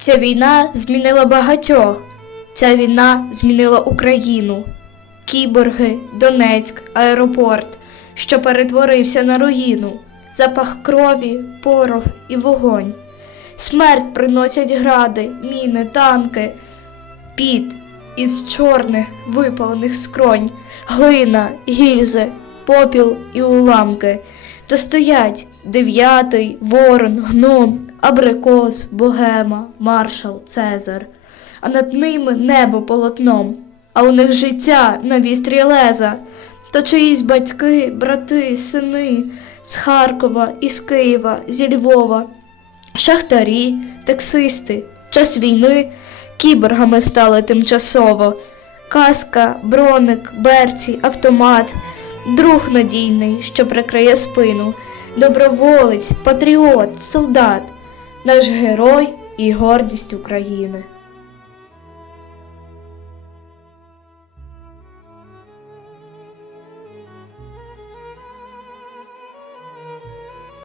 Ця війна змінила багатьох. Ця війна змінила Україну. Кіборги, Донецьк, аеропорт, що перетворився на руїну, запах крові, порох і вогонь. Смерть приносять гради, міни, танки, піт із чорних випалених скронь, глина, гільзи, попіл і уламки. Та стоять дев'ятий, ворон, гном, абрикос, богема, маршал, цезар, а над ними небо полотном, а у них життя на вістрі леза, то чиїсь батьки, брати, сини з Харкова, із Києва, зі Львова, шахтарі, таксисти, час війни кіборгами стали тимчасово. Каска, броник, берці, автомат, друг надійний, що прикриє спину, доброволець, патріот, солдат, наш герой і гордість України.